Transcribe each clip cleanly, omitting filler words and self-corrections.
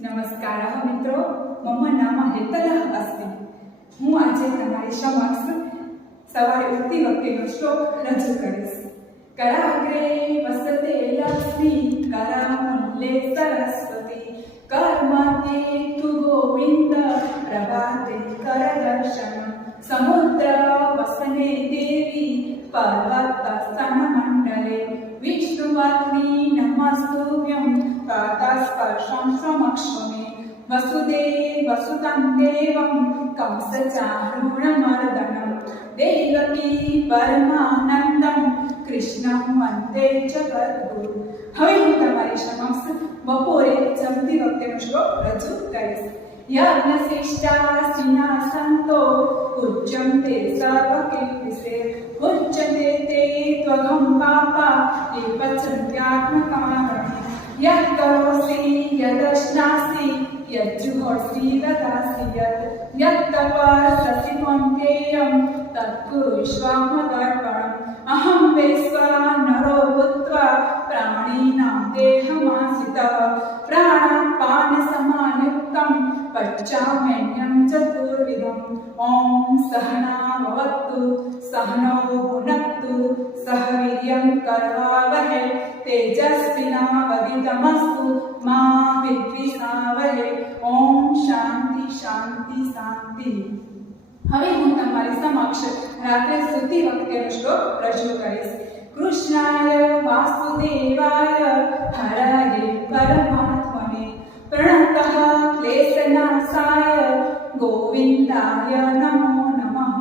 નમસ્કાર મિત્રો, મમ નામ હેતલઃ અસ્તિ. હું આજે તમારી સમક્ષ સવારે ઉઠતી વખતેનો શ્લોક રજૂ કરીશ. કરાગ્રે વસતે લક્ષ્મી કરામૂલે સરસ્વતી કર્મતે તુ ગોવિંદ પ્રભાતે કરદર્શનમ સમુદ્ર વસને દેવી પર્વત સ્તનમંડલે વિષ્ણુવાત્મી નમસ્તુભ્યં પાદસ્પર્શં સમક્ષ્મે વસુદેવસુतं દેવં કંસચારૂઢમર્દનમ દેવકી પરમાનંદમ કૃષ્ણં વંદે જગદ્ગુરુ. હવે હું તમારી સમક્ષ બપોરે જમતી વખતેનો શ્લોક રજૂ કરીશ. યજ્ઞશિષ્ટાસિના સંતો ઉચ્યન્તે સર્વકીર્તિસે ઉચ્યતે તે ત્વગં પાપા એ પચન્ત્યાત્મકારણે યત્ કરોષિ યદશ્નાસि યજ્જુહોષિ દદાસि યત્ તપસ્સि કૌન્તેયં તત્કુરુષ્વ મદર્પણम् અહં વૈશ્વાનરો ભૂત્વા પ્રાણીનાં દેહમાશ્રિતઃ પ્રાણાપાનસમાયુક્तं પચ્ચામ્યન્नं ચતુર્વિધम्. ઓમ સહનાવવતુ સહનૌ ભુનક્તુ સહ વીર્યં કરવાવહૈ તેજસ્વિનાવધિતમસ્તુ મા વિદ્વિષાવહૈ. ઓમ શાંતિ શાંતિ શાંતિ. હવે હું તમારી સમક્ષ રાત્રે સૂતી વખતેનો શ્લોક રજૂ કરીશ. કૃષ્ણાય વાસુદેવાય હરયે પરમાત્મને પ્રણતઃ ક્લેશનાશાય ગોવિંદાય નમો નમઃ.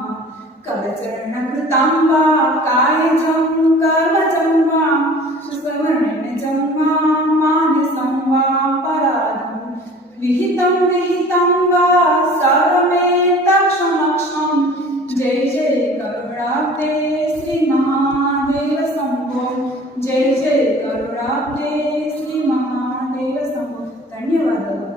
કરચરણકૃતાં વા કાયજં કર્મજં વા સુસવર્ણજં વા માનસં વા પરાધં વિહિतं વા સર્વમેતક્ષમક્ષમ. જય જય કરુણાબ્દે શ્રી મહાદેવ શંભો. જય જય કરુણાબ્દે શ્રી મહાદેવ શંભો. ધન્યવાદ.